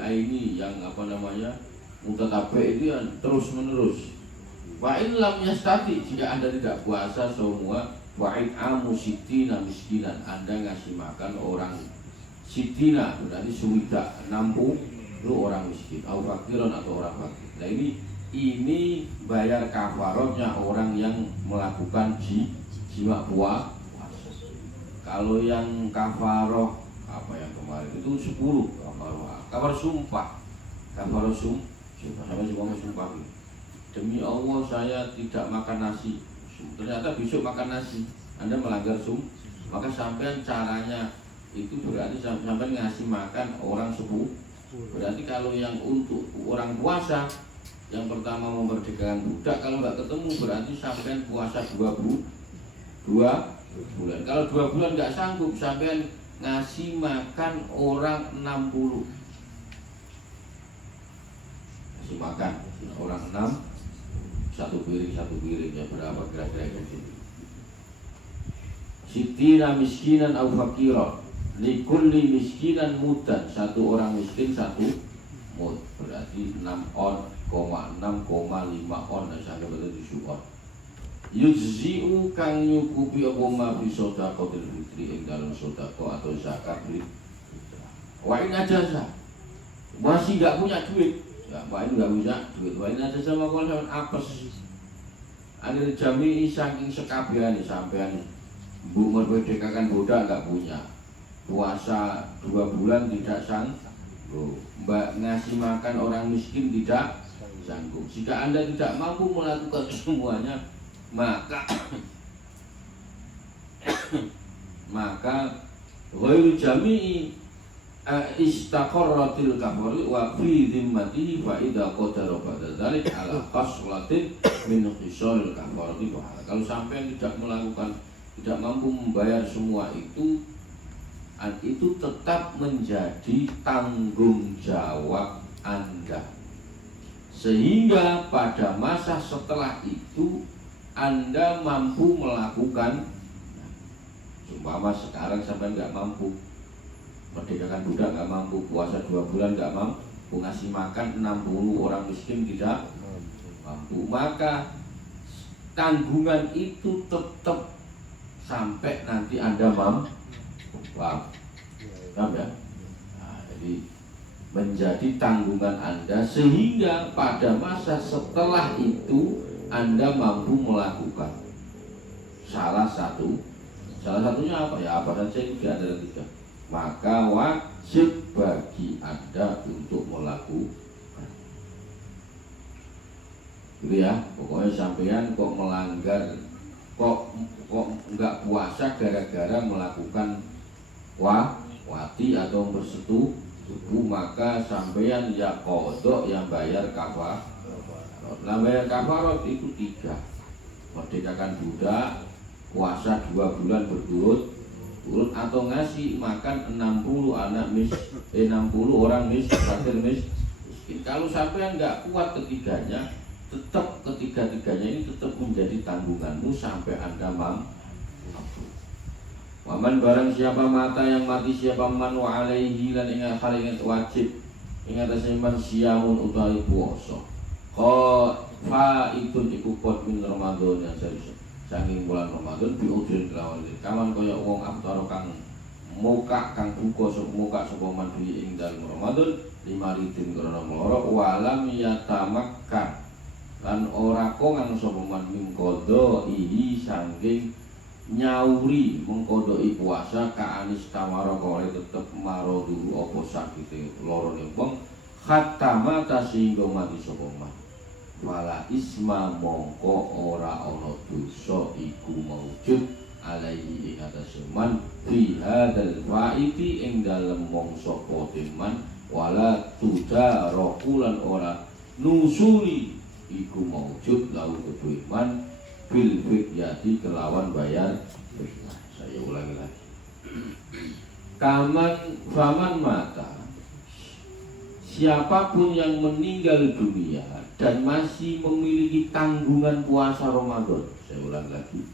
ini yang apa namanya mutatabi itu yang terus menerus. Wa'in lam yastati, jika Anda tidak puasa semua, wa'in amu sitina miskinan, Anda ngasih makan orang sitina berarti suwida 60 itu orang miskin, atau fakiron atau orang fakir. Nah ini bayar kafarotnya orang yang melakukan jima puasa. Kalau yang kafaroh apa yang kemarin itu 10 kafar sumpah, kafar sumpah sama sumpah. Demi Allah saya tidak makan nasi. Ternyata besok makan nasi, Anda melanggar maka sampean caranya itu berarti sampean ngasih makan orang 10. Berarti kalau yang untuk orang puasa, yang pertama memerdekakan budak, kalau nggak ketemu berarti sampean puasa 2 bulan. Kalau 2 bulan nggak sanggup, sampean ngasih makan orang 60. Ngasih makan orang 6, satu piring ya berapa kira-kira gitu. Sitina miskinan au fakira, likulli miskinan mudan, satu orang miskin 1 mud, berarti 6,5 on, saya berarti 7 on. Yujzi'u kang nyukupi apa ma fi sedaqatil fitri ing dalem sedekah atau zakat fitri. Wa in ajasa, masih enggak punya duit, ya Pak ini enggak punya duit. Wa in ajasa mawon sampean apes. Anil jami'i saking sekabehane sampean mbok merdekakan budak enggak punya. Puasa 2 bulan tidak sanggup, mbak ngasih makan orang miskin tidak sanggup. Jika Anda tidak mampu melakukan semuanya, maka ghairu jami'i istaqarratil kafari wa fi dhimmatihi fa idza qadara ba'da dzalik ala qaslatin min khisalil kafarati. Kalau sampai tidak mampu membayar semua itu tetap menjadi tanggung jawab Anda, sehingga pada masa setelah itu Anda mampu melakukan. Umpama sekarang sampai nggak mampu merdekakan budak, nggak mampu puasa 2 bulan, nggak mampu ngasih makan 60 orang miskin, tidak mampu, maka tanggungan itu tetap sampai nanti Anda mampu. Paham ya? Nah, jadi menjadi tanggungan Anda sehingga pada masa setelah itu Anda mampu melakukan salah satunya apa ya, apa saja itu di antara 3, maka wajib bagi Anda untuk melakukan gitu ya. Pokoknya sampean kok melanggar, kok nggak puasa gara-gara melakukan wati atau bersetubuh, maka sampean ya kodok yang bayar kafar. Nah, bayar kafarot itu 3: merdekakan budak, puasa 2 bulan urut atau ngasih makan 60 anak 60 orang fakir miskin. Kalau sampai nggak kuat ketiganya, tetap ketiga-tiganya ini tetap menjadi tanggunganmu sampai Anda mampu. Waman barang siapa mata yang mati siapa man wa alaihi lan ingat hal ingat wajib ingat aseman siamun utawi puasa. Fa itu ikut min Ramadan yang serius saking bulan Ramadan biudin kelawan kaman kaya wong aftara kang muka kang buka muka sapa man ing dalem Ramadan 5 ridin krana mloro walam yatamakkan lan ora kongang sapa man min qadha ihi saking nyauri mengkodoi puasa ka anis tamara kore tetep marodu apa sakite lorone wong khatama ta sehingga mati sapa man wala isma mongko ora ana dosa iku maujud alaihi ing atase man fi hadzal faiti ing dalem mangsa poteman wala tudarakulan ora nusuli iku maujud lahu kedue man bil fidyati kelawan bayar. Saya ulangi lagi. Faman mata siapapun yang meninggal dunia dan masih memiliki tanggungan puasa Ramadan, saya ulang lagi,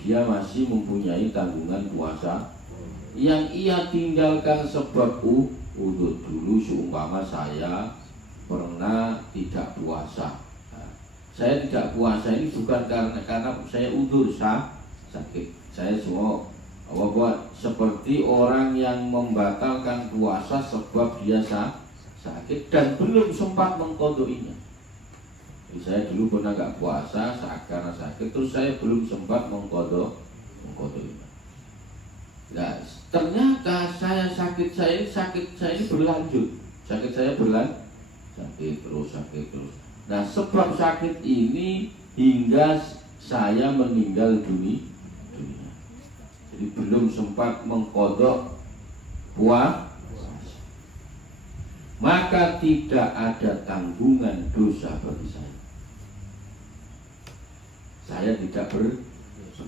dia masih mempunyai tanggungan puasa yang ia tinggalkan sebab udur dulu. Seumpama saya pernah tidak puasa, saya tidak puasa ini bukan karena saya udur sakit. Saya semua buat seperti orang yang membatalkan puasa sebab dia sakit dan belum sempat mengqadainya. Saya dulu pernah nggak puasa karena sakit, terus saya belum sempat mengqadainya. Nah, ternyata sakit saya ini berlanjut, sakit terus. Nah, sebab sakit ini hingga saya meninggal dunia. Jadi belum sempat mengqadha puasa. Maka tidak ada tanggungan dosa bagi saya. Saya tidak berdosa.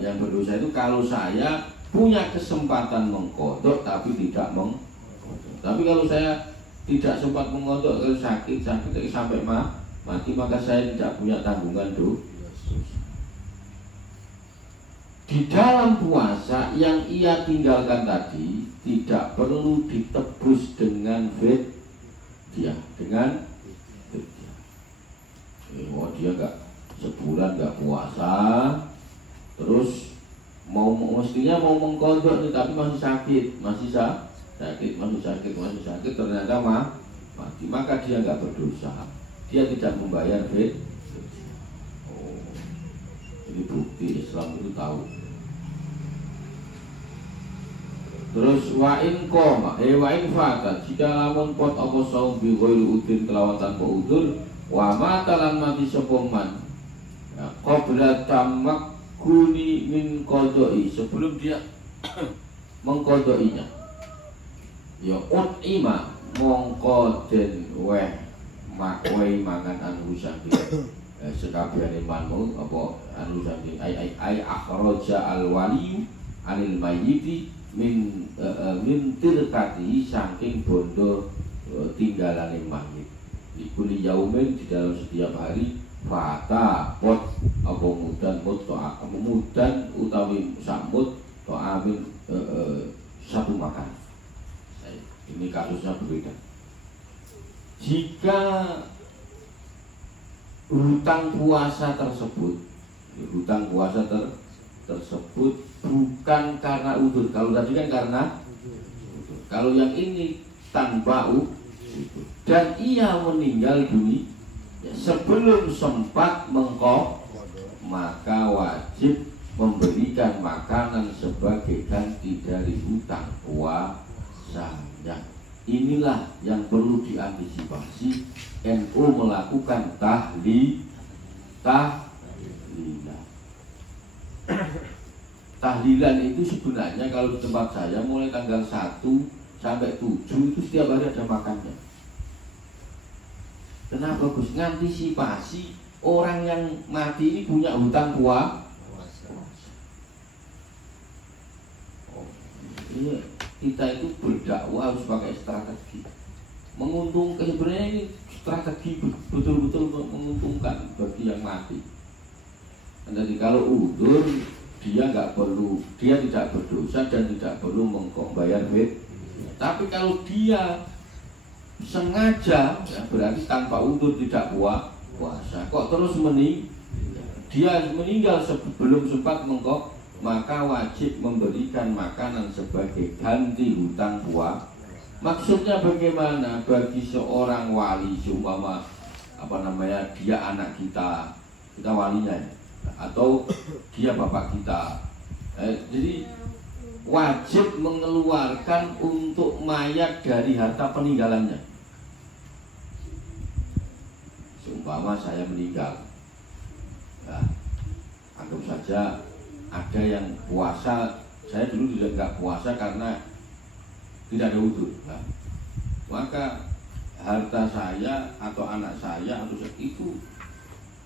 Yang berdosa itu kalau saya punya kesempatan mengqadha tapi tidak mengqadha. Tapi kalau saya tidak sempat mengqadha, kalau sakit sampai mati, maka saya tidak punya tanggungan dosa. Di dalam puasa yang ia tinggalkan tadi tidak perlu ditebus dengan fidyah, dia nggak sebulan nggak puasa, terus mestinya mau mengqadha tapi masih sakit, ternyata mati, maka dia nggak berdosa, dia tidak membayar fidyah. Ini bukti Islam itu tahu. Terus wa in fatat jika lamun pot apa saum bi ghairi udin kelawan tanpa udzur wa matalan mati sapa man qabla tamakkuni min qada'i sebelum dia mengqadainya ya utima mongko den weh mangan anu saking sekabehane manmu apa anu saking ai akhraja al wali anil mayyiti min tirkati saking bondo tinggalane mayit ikuli yaumin di dalam setiap hari fata pot apa mudan utawi samut to amin satu makan. Ini kasusnya berbeda. Jika hutang puasa tersebut bukan karena udzur. Kalau tadi kan karena udzur. Kalau yang ini tanpa udzur dan ia meninggal dunia sebelum sempat mengqadha, maka wajib memberikan makanan sebagai ganti dari hutang puasanya. Inilah yang perlu diantisipasi. NU melakukan tahlilan. Tahlilan itu sebenarnya kalau di tempat saya mulai tanggal 1 sampai 7 itu setiap hari ada makannya. Kenapa Gus? Ngantisipasi orang yang mati ini punya hutang puasa. Ini kita itu berdakwah harus pakai strategi. Menguntungkan sebenarnya ini strategi betul-betul menguntungkan bagi yang mati. Jadi kalau udur dia nggak perlu, dia tidak berdosa dan tidak perlu membayar duit. Tapi kalau dia sengaja, ya berarti tanpa udur tidak puasa. Kok terus dia meninggal sebelum sempat mengkok, maka wajib memberikan makanan sebagai ganti hutang puasa. Maksudnya bagaimana? Bagi seorang wali, seumpama dia anak kita walinya ya, atau dia bapak kita, jadi wajib mengeluarkan untuk mayat dari harta peninggalannya. Seumpama saya meninggal, ya, anggap saja ada yang puasa, saya dulu juga nggak puasa karena tidak ada udur, nah, maka harta saya atau anak saya atau itu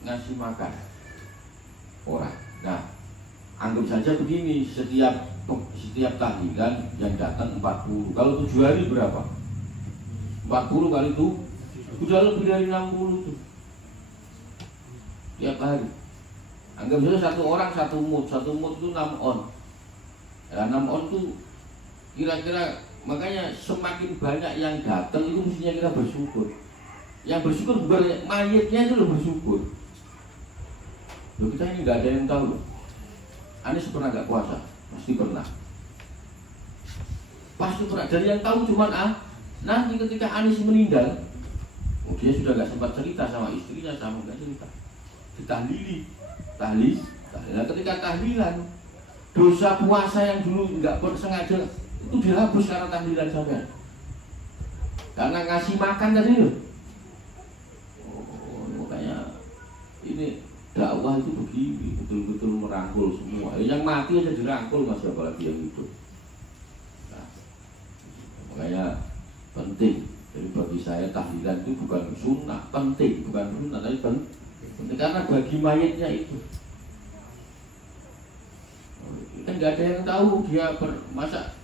ngasih makan orang. Nah, anggap saja begini, setiap tahlilan yang datang 40. Kalau 7 hari berapa? 40 kali itu sudah lebih dari 60 tuh. Tiap hari. Anggap saja satu orang satu mut itu 6 on. Ya, 6 on tuh kira-kira. Makanya semakin banyak yang datang itu mestinya kita bersyukur. Yang bersyukur bukan mayatnya itu loh bersyukur. Loh, kita ini nggak ada yang tahu. Anis pernah nggak puasa? Pasti pernah. Pasti pernah. Dan yang tahu cuma nanti ketika Anis meninggal, dia sudah nggak sempat cerita sama istrinya, sama nggak cerita. Ditahlili, tahlilan. Ketika tahlilan, dosa puasa yang dulu nggak sengaja itu dihapus karena tahlilan sampean. Karena ngasih makan tadi loh. Makanya ini dakwah itu begini, betul-betul merangkul semua. Yang mati aja dirangkul, masih apalagi yang hidup. Nah, makanya penting. Jadi bagi saya tahlilan itu bukan sunnah, penting, bukan sunnah, tapi penting karena bagi mayatnya itu. Kan nggak ada yang tahu dia masa.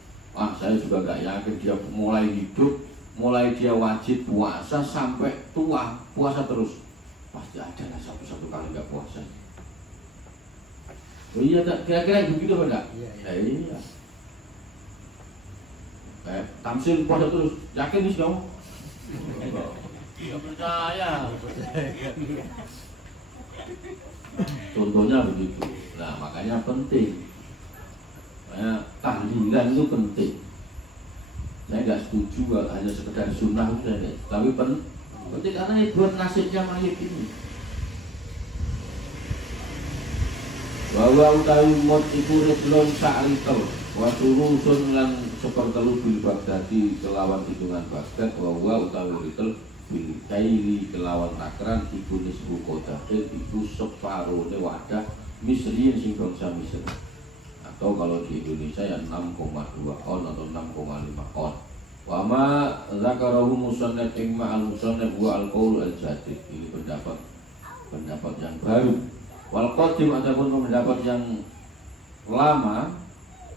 Saya juga nggak yakin dia mulai hidup, mulai dia wajib puasa sampai tua puasa terus. Pasti ada lah satu kali nggak puasa. Oh iya, kira-kira begitu apa enggak? Iya. Tamsil puasa terus, yakin nih kamu? Nggak percaya. Contohnya begitu. Nah, makanya penting. Tahlilan itu penting. Saya nggak setuju hanya sekedar sunnah saja, tapi penting karena itu buat nasibnya mayit ini. Bahwa utawi mut iku ritlun sa'litel wa turusun lan sepertelu bil Baghdadi kelawan hitungan Baghdad, bahwa utawi ritel bil kaili kelawan takran iku nisbu kodahin iku separone wadah misri sing bangsa Misri. Atau kalau di Indonesia ya 6,2 on atau 6,5 on. Wama zakarahu musannaf ingma al-musannaf wa al-qaul al-jadid. Ini pendapat yang baru. Wal qadim ataupun pendapat yang lama,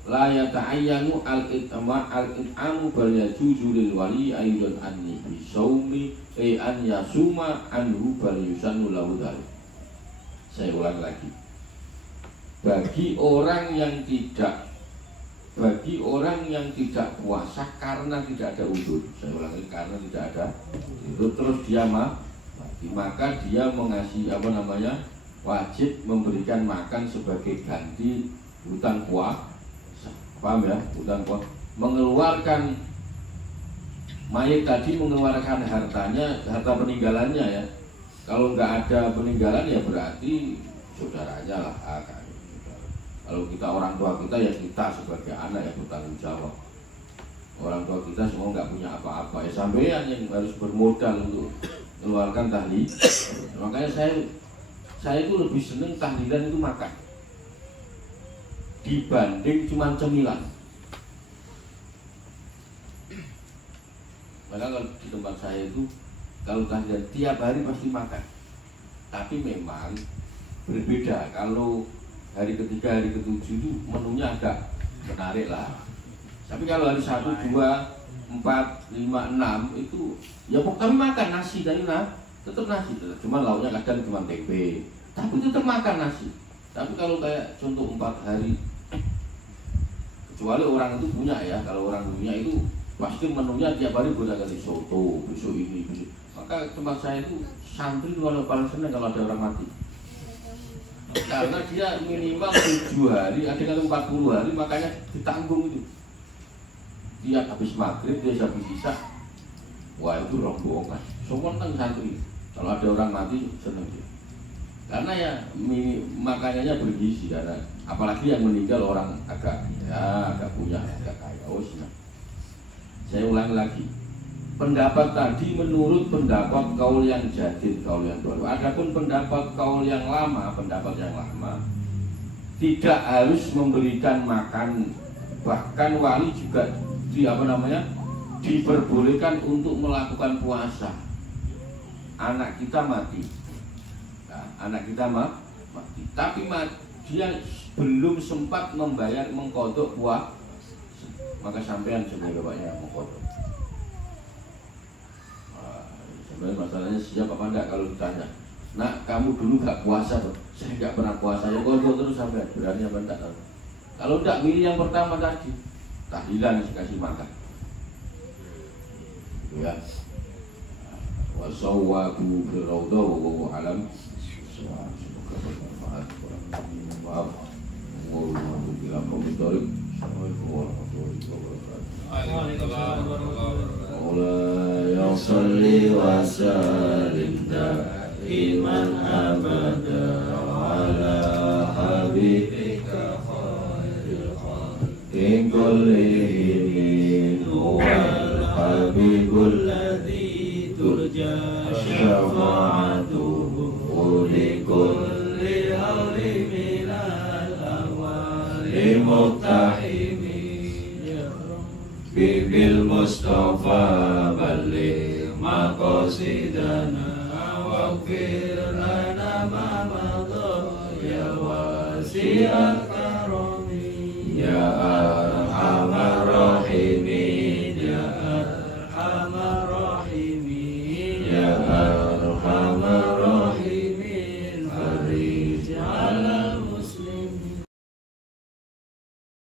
la yata'ayyanu al-it'amu bal yajuzu lil wali aidan anni bi saumi an yasuma anhu bal yusannu lahu dzalik. Saya ulang lagi. Bagi orang yang tidak puasa karena tidak ada udzur, saya ulangi, karena tidak ada udzur terus dia mati, maka dia mengasih wajib memberikan makan sebagai ganti hutang puasa. Paham ya? Hutang puasa, mengeluarkan mayat tadi, mengeluarkan harta peninggalannya ya. Kalau nggak ada peninggalan ya berarti saudaranya lah. Kalau kita orang tua kita ya kita sebagai anak yang bertanggung jawab. Orang tua kita semua nggak punya apa-apa, ya sampean yang harus bermodal untuk mengeluarkan tahlil. Makanya saya itu lebih seneng tahlilan itu makan dibanding cuma cemilan. Padahal kalau di tempat saya itu kalau tahlilan tiap hari pasti makan. Tapi memang berbeda. Kalau hari ketiga, hari ketujuh itu menunya agak menarik lah. Tapi kalau hari 1, 2, 4, 5, 6 itu ya pokoknya makan nasi dari tetap nasi, cuma lauknya kadang cuma tempe, tapi tetap makan nasi. Tapi kalau kayak contoh 4 hari, kecuali orang itu punya ya, kalau orang punya itu pasti menunya tiap hari ganti soto, besok ini, besok. Maka tempat saya itu santri kalau paling senang kalau ada orang mati, karena dia minimal 7 hari, ada yang 40 hari, makanya ditanggung itu. Dia habis maghrib, dia habis isya, wah itu rombongan, semua tentang santri. Kalau ada orang mati senang dia, karena ya makanannya bergizi, karena apalagi yang meninggal orang agak punya, agak kaya. Oh senang. Saya ulang lagi, pendapat tadi menurut pendapat kaul yang jadid, kaul yang baru. Adapun pendapat kaul yang lama, tidak harus memberikan makan, bahkan wali juga diperbolehkan untuk melakukan puasa. Anak kita mati, mati, tapi dia belum sempat membayar mengkodok puasa, maka sampean sebagai bapaknya mengkodok. Sebenarnya masalahnya siap apa enggak kalau ditanya, nak kamu dulu gak puasa tuh? Saya gak pernah puasa, ya kodok terus sampean, berani apa enggak? Kalau enggak milih yang pertama tadi, tahlilan dikasih makan. Ya. Wasawwaku fil raudha wa huwa alam. Semoga bermanfaat. Maaf. Mohon bila komentar. Assalamualaikum warahmatullahi wabarakatuh. Maulaya shalli wa sallim daiman abada ala habibika khairil khalqi kullihim wal habibul ladzi turja syafa'atuhu li kulli hawli minal awali muqtahimi bibil Mustafa balik maqasidana waghfir lana ma madha ya wasi'al karami ya